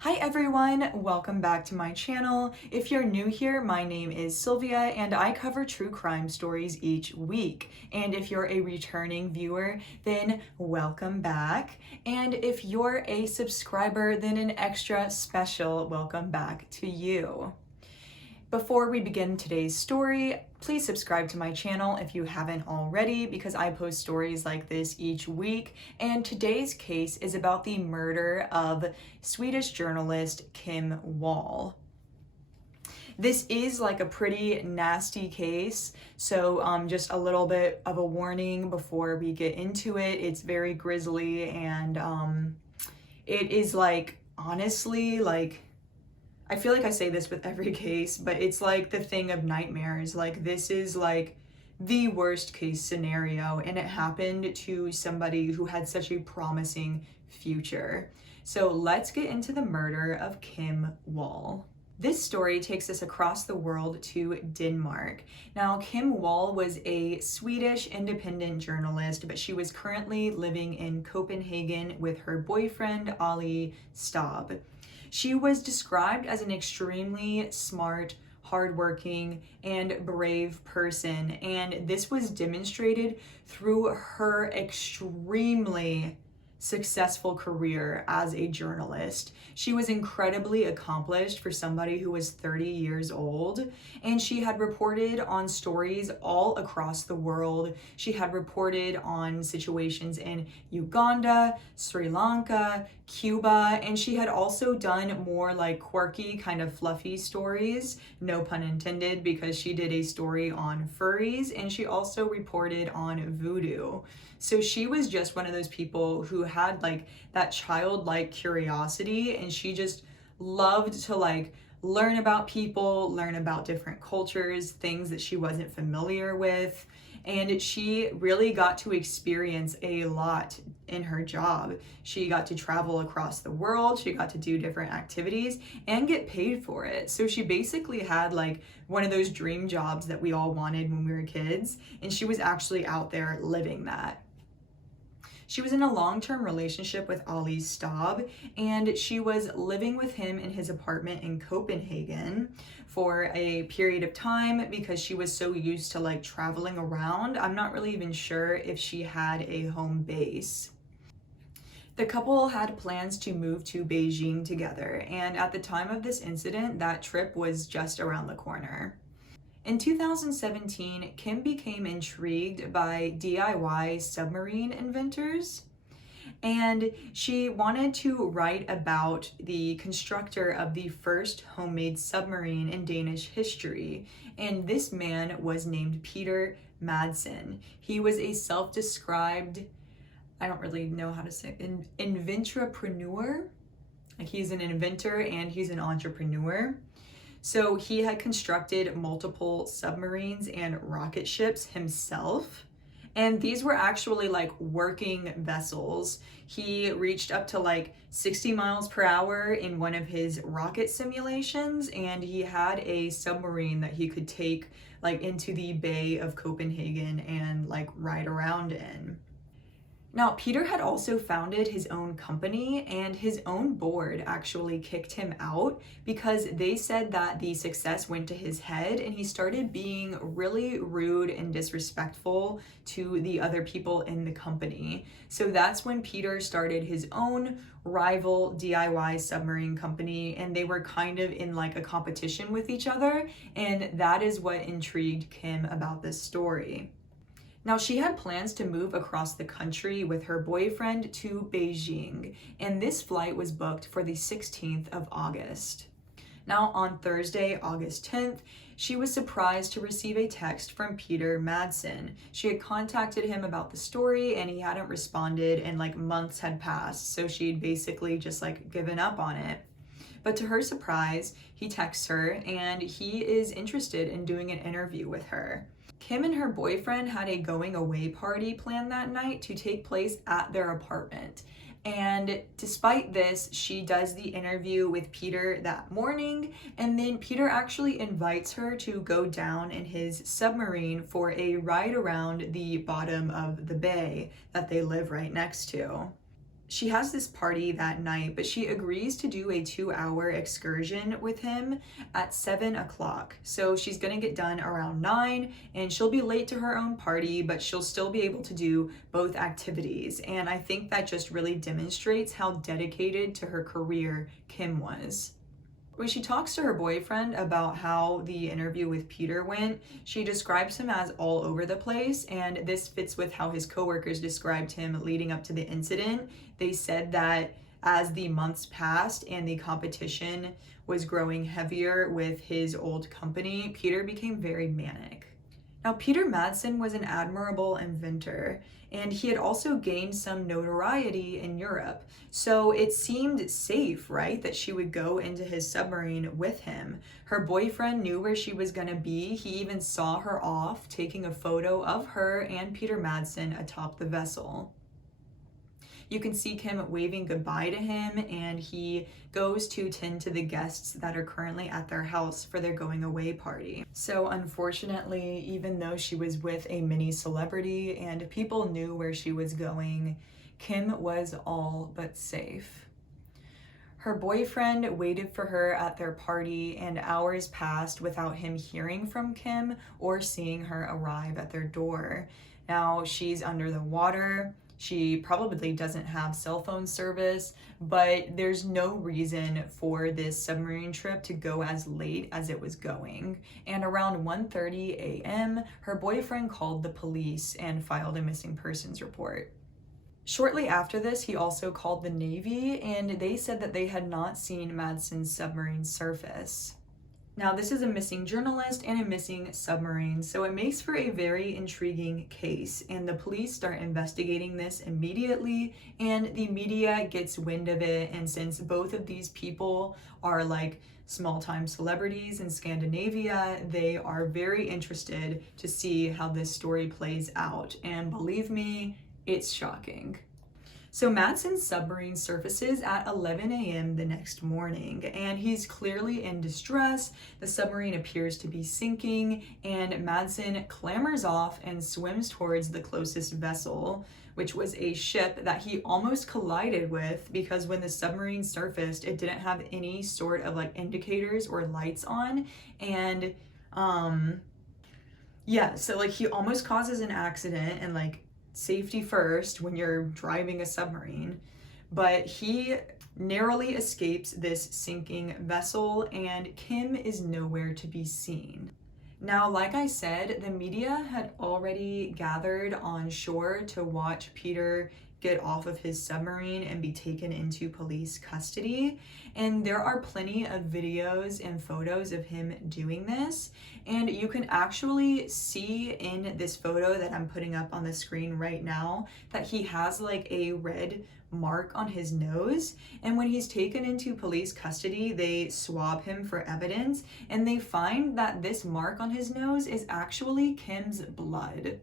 Hi everyone, welcome back to my channel. If you're new here, my name is Sylvia and I cover true crime stories each week. And if you're a returning viewer, then welcome back. And if you're a subscriber, then an extra special welcome back to you. Before we begin today's story, please subscribe to my channel if you haven't already because I post stories like this each week. And today's case is about the murder of Swedish journalist Kim Wall. This is like a pretty nasty case, so just a little bit of a warning before we get into it. It's very grisly and it is like, honestly, like, I feel like I say this with every case, but it's like the thing of nightmares. Like, this is like the worst case scenario, and it happened to somebody who had such a promising future. So let's get into the murder of Kim Wall. This story takes us across the world to Denmark. Now, Kim Wall was a Swedish independent journalist, but she was currently living in Copenhagen with her boyfriend, Ali Staab. She was described as an extremely smart, hardworking, and brave person, and this was demonstrated through her extremely successful career as a journalist. She was incredibly accomplished for somebody who was 30 years old, and she had reported on stories all across the world. She had reported on situations in Uganda, Sri Lanka, Cuba, and she had also done more like quirky, kind of fluffy stories, no pun intended, because she did a story on furries, and she also reported on voodoo. So she was just one of those people who had like that childlike curiosity, and she just loved to like learn about people, learn about different cultures, things that she wasn't familiar with. And she really got to experience a lot in her job. She got to travel across the world, she got to do different activities and get paid for it. So she basically had like one of those dream jobs that we all wanted when we were kids, and she was actually out there living that. She was in a long-term relationship with Ali Staab, and she was living with him in his apartment in Copenhagen for a period of time because she was so used to like traveling around. I'm not really even sure if she had a home base. The couple had plans to move to Beijing together, and at the time of this incident, that trip was just around the corner. In 2017, Kim became intrigued by DIY submarine inventors, and she wanted to write about the constructor of the first homemade submarine in Danish history, and this man was named Peter Madsen. He was a self-described, I don't really know how to say, inventrepreneur. Like, he's an inventor and he's an entrepreneur. So he had constructed multiple submarines and rocket ships himself. And these were actually like working vessels. He reached up to like 60 miles per hour in one of his rocket simulations, and he had a submarine that he could take like into the Bay of Copenhagen and like ride around in. Now, Peter had also founded his own company, and his own board actually kicked him out because they said that the success went to his head and he started being really rude and disrespectful to the other people in the company. So that's when Peter started his own rival DIY submarine company, and they were kind of in like a competition with each other, and that is what intrigued Kim about this story. Now, she had plans to move across the country with her boyfriend to Beijing, and this flight was booked for the 16th of August. Now, on Thursday, August 10th, she was surprised to receive a text from Peter Madsen. She had contacted him about the story and he hadn't responded, and like months had passed, so she'd basically just like given up on it. But to her surprise, he texts her and he is interested in doing an interview with her. Kim and her boyfriend had a going away party planned that night to take place at their apartment. And despite this, she does the interview with Peter that morning, and then Peter actually invites her to go down in his submarine for a ride around the bottom of the bay that they live right next to. She has this party that night, but she agrees to do a 2-hour excursion with him at 7 o'clock. So she's gonna get done around 9, and she'll be late to her own party, but she'll still be able to do both activities. And I think that just really demonstrates how dedicated to her career Kim was. When she talks to her boyfriend about how the interview with Peter went, she describes him as all over the place, and this fits with how his coworkers described him leading up to the incident. They said that as the months passed and the competition was growing heavier with his old company, Peter became very manic. Now, Peter Madsen was an admirable inventor, and he had also gained some notoriety in Europe. So it seemed safe, right, that she would go into his submarine with him. Her boyfriend knew where she was going to be. He even saw her off, taking a photo of her and Peter Madsen atop the vessel. You can see Kim waving goodbye to him, and he goes to tend to the guests that are currently at their house for their going away party. So unfortunately, even though she was with a mini celebrity and people knew where she was going, Kim was all but safe. Her boyfriend waited for her at their party, and hours passed without him hearing from Kim or seeing her arrive at their door. Now she's under the water. She probably doesn't have cell phone service, but there's no reason for this submarine trip to go as late as it was going. And around 1:30 a.m., her boyfriend called the police and filed a missing persons report. Shortly after this, he also called the Navy, and they said that they had not seen Madsen's submarine surface. Now, this is a missing journalist and a missing submarine, so it makes for a very intriguing case, and the police start investigating this immediately, and the media gets wind of it, and since both of these people are like small-time celebrities in Scandinavia, they are very interested to see how this story plays out, and believe me, it's shocking. So Madsen's submarine surfaces at 11 a.m. the next morning, and he's clearly in distress. The submarine appears to be sinking, and Madsen clambers off and swims towards the closest vessel, which was a ship that he almost collided with, because when the submarine surfaced, it didn't have any sort of like indicators or lights on, and so like he almost causes an accident, and like safety first when you're driving a submarine, but he narrowly escapes this sinking vessel, and Kim is nowhere to be seen. Now, like I said, the media had already gathered on shore to watch Peter get off of his submarine and be taken into police custody. And there are plenty of videos and photos of him doing this. And you can actually see in this photo that I'm putting up on the screen right now that he has like a red mark on his nose. And when he's taken into police custody, they swab him for evidence, and they find that this mark on his nose is actually Kim's blood.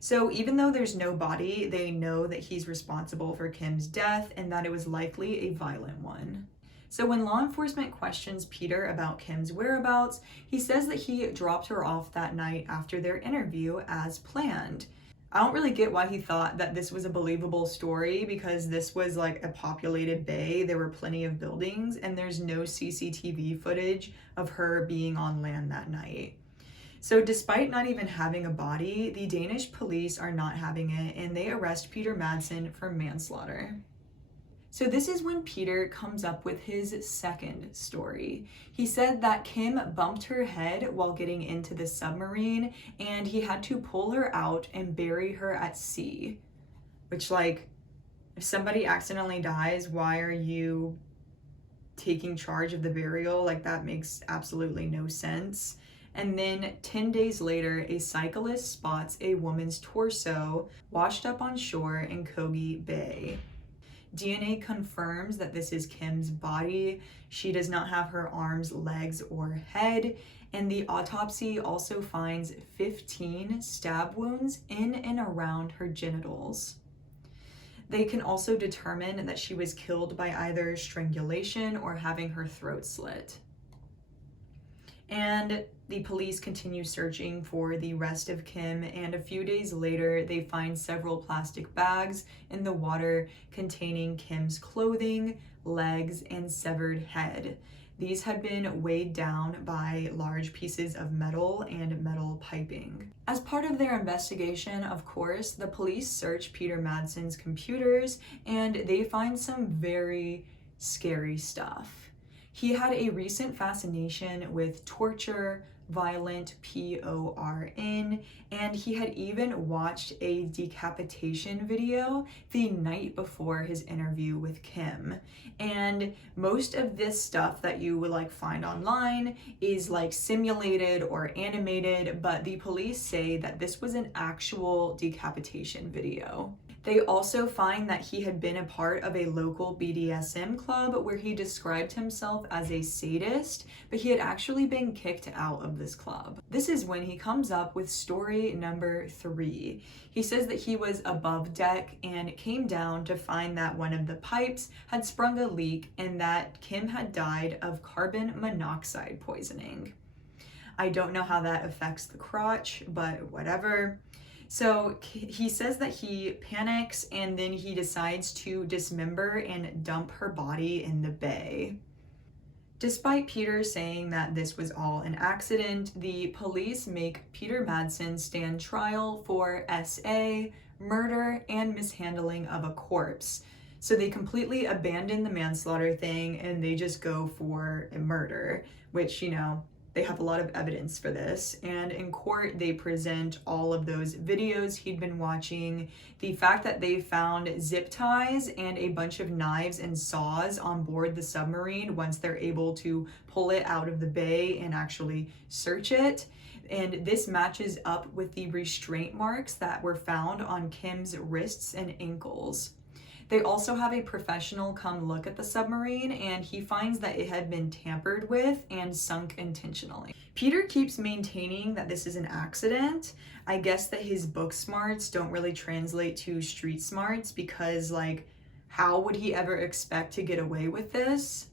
So even though there's no body, they know that he's responsible for Kim's death and that it was likely a violent one. So when law enforcement questions Peter about Kim's whereabouts, he says that he dropped her off that night after their interview as planned. I don't really get why he thought that this was a believable story, because this was like a populated bay, there were plenty of buildings, and there's no CCTV footage of her being on land that night. So despite not even having a body, the Danish police are not having it, and they arrest Peter Madsen for manslaughter. So this is when Peter comes up with his second story. He said that Kim bumped her head while getting into the submarine, and he had to pull her out and bury her at sea. Which, like, if somebody accidentally dies, why are you taking charge of the burial? Like, that makes absolutely no sense. And then 10 days later, a cyclist spots a woman's torso washed up on shore in Kogi Bay. DNA confirms that this is Kim's body. She does not have her arms, legs, or head. And the autopsy also finds 15 stab wounds in and around her genitals. They can also determine that she was killed by either strangulation or having her throat slit. And the police continue searching for the rest of Kim, and a few days later, they find several plastic bags in the water containing Kim's clothing, legs, and severed head. These had been weighed down by large pieces of metal and metal piping. As part of their investigation, of course, the police search Peter Madsen's computers, and they find some very scary stuff. He had a recent fascination with torture, violent PORN, and he had even watched a decapitation video the night before his interview with Kim. And most of this stuff that you would like find online is like simulated or animated, but the police say that this was an actual decapitation video. They also find that he had been a part of a local BDSM club where he described himself as a sadist, but he had actually been kicked out of this club. This is when he comes up with story number 3. He says that he was above deck and came down to find that one of the pipes had sprung a leak and that Kim had died of carbon monoxide poisoning. I don't know how that affects the crotch, but whatever. So he says that he panics and then he decides to dismember and dump her body in the bay. Despite Peter saying that this was all an accident, the police make Peter Madsen stand trial for SA, murder, and mishandling of a corpse. So they completely abandon the manslaughter thing and they just go for a murder, which, you know, they have a lot of evidence for this. And in court, they present all of those videos he'd been watching, the fact that they found zip ties and a bunch of knives and saws on board the submarine once they're able to pull it out of the bay and actually search it. And this matches up with the restraint marks that were found on Kim's wrists and ankles. They also have a professional come look at the submarine, and he finds that it had been tampered with and sunk intentionally. Peter keeps maintaining that this is an accident. I guess that his book smarts don't really translate to street smarts because, like, how would he ever expect to get away with this?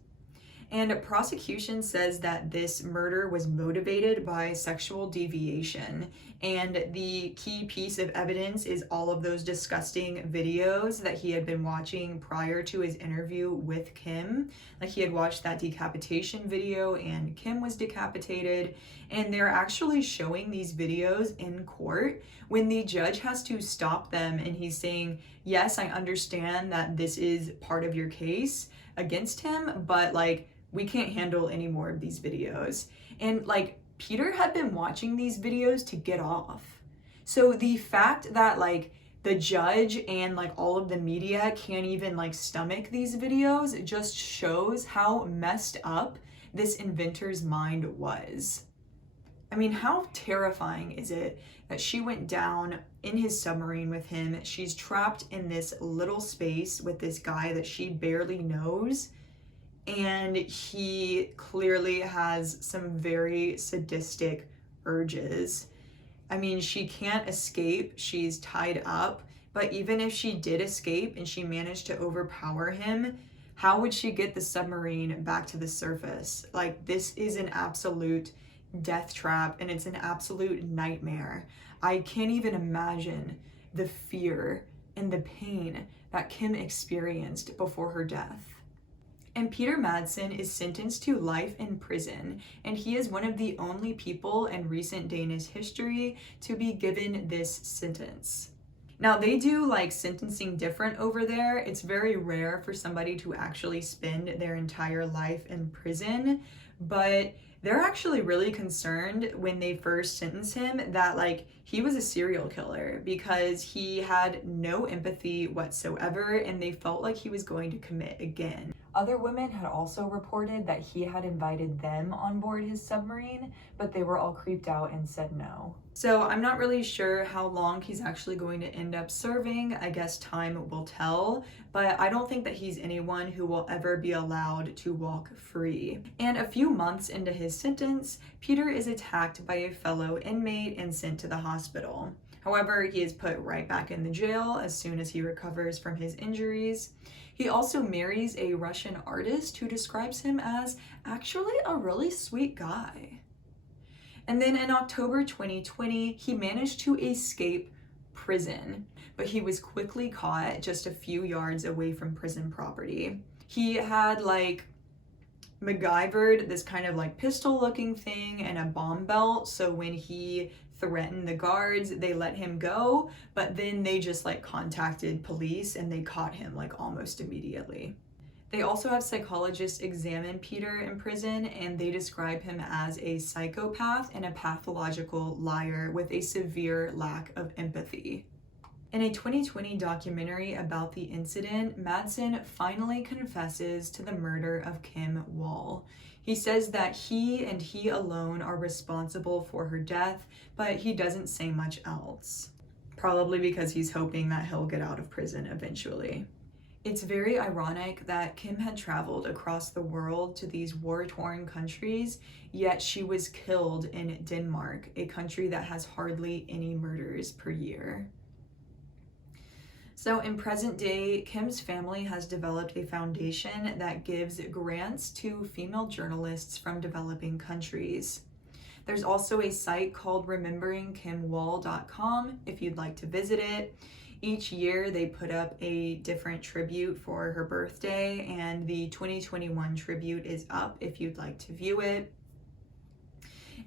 And prosecution says that this murder was motivated by sexual deviation. And the key piece of evidence is all of those disgusting videos that he had been watching prior to his interview with Kim. Like, he had watched that decapitation video and Kim was decapitated. And they're actually showing these videos in court when the judge has to stop them and he's saying, yes, I understand that this is part of your case against him, but like, we can't handle any more of these videos. And like, Peter had been watching these videos to get off. So the fact that like the judge and like all of the media can't even like stomach these videos just shows how messed up this inventor's mind was. I mean, how terrifying is it that she went down in his submarine with him? She's trapped in this little space with this guy that she barely knows. And he clearly has some very sadistic urges. I mean, she can't escape, she's tied up, but even if she did escape and she managed to overpower him, how would she get the submarine back to the surface? Like, this is an absolute death trap and it's an absolute nightmare. I can't even imagine the fear and the pain that Kim experienced before her death. And Peter Madsen is sentenced to life in prison, and he is one of the only people in recent Danish history to be given this sentence. Now, they do like sentencing different over there. It's very rare for somebody to actually spend their entire life in prison, but they're actually really concerned when they first sentence him that like he was a serial killer because he had no empathy whatsoever and they felt like he was going to commit again. Other women had also reported that he had invited them on board his submarine, but they were all creeped out and said no. So I'm not really sure how long he's actually going to end up serving. I guess time will tell, but I don't think that he's anyone who will ever be allowed to walk free. And a few months into his sentence, Peter is attacked by a fellow inmate and sent to the hospital. However, he is put right back in the jail as soon as he recovers from his injuries. He also marries a Russian artist who describes him as actually a really sweet guy. And then in October 2020, he managed to escape prison, but he was quickly caught just a few yards away from prison property. He had like MacGyvered this kind of like pistol looking thing and a bomb belt, so when he threatened the guards, they let him go, but then they just like contacted police and they caught him like almost immediately. They also have psychologists examine Peter in prison, and they describe him as a psychopath and a pathological liar with a severe lack of empathy. In a 2020 documentary about the incident, Madsen finally confesses to the murder of Kim Wall. He says that he and he alone are responsible for her death, but he doesn't say much else. Probably because he's hoping that he'll get out of prison eventually. It's very ironic that Kim had traveled across the world to these war-torn countries, yet she was killed in Denmark, a country that has hardly any murders per year. So in present day, Kim's family has developed a foundation that gives grants to female journalists from developing countries. There's also a site called rememberingkimwall.com if you'd like to visit it. Each year they put up a different tribute for her birthday, and the 2021 tribute is up if you'd like to view it.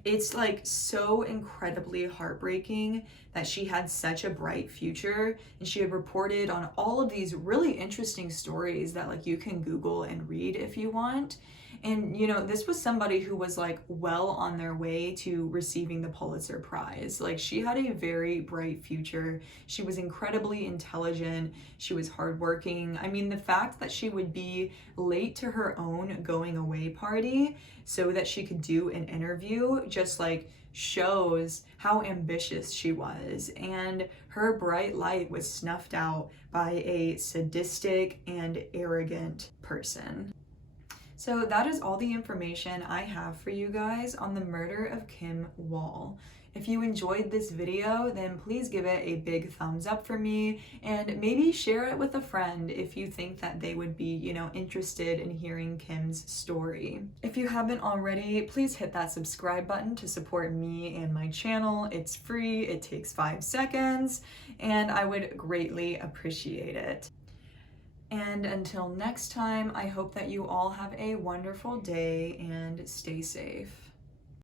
It's like so incredibly heartbreaking that she had such a bright future, and she had reported on all of these really interesting stories that like you can Google and read if you want. And you know, this was somebody who was like well on their way to receiving the Pulitzer Prize. Like she had a very bright future. She was incredibly intelligent. She was hardworking. I mean, the fact that she would be late to her own going away party so that she could do an interview just like shows how ambitious she was. And her bright light was snuffed out by a sadistic and arrogant person. So that is all the information I have for you guys on the murder of Kim Wall. If you enjoyed this video, then please give it a big thumbs up for me, and maybe share it with a friend if you think that they would be, you know, interested in hearing Kim's story. If you haven't already, please hit that subscribe button to support me and my channel. It's free, it takes 5 seconds, and I would greatly appreciate it. And until next time, I hope that you all have a wonderful day and stay safe.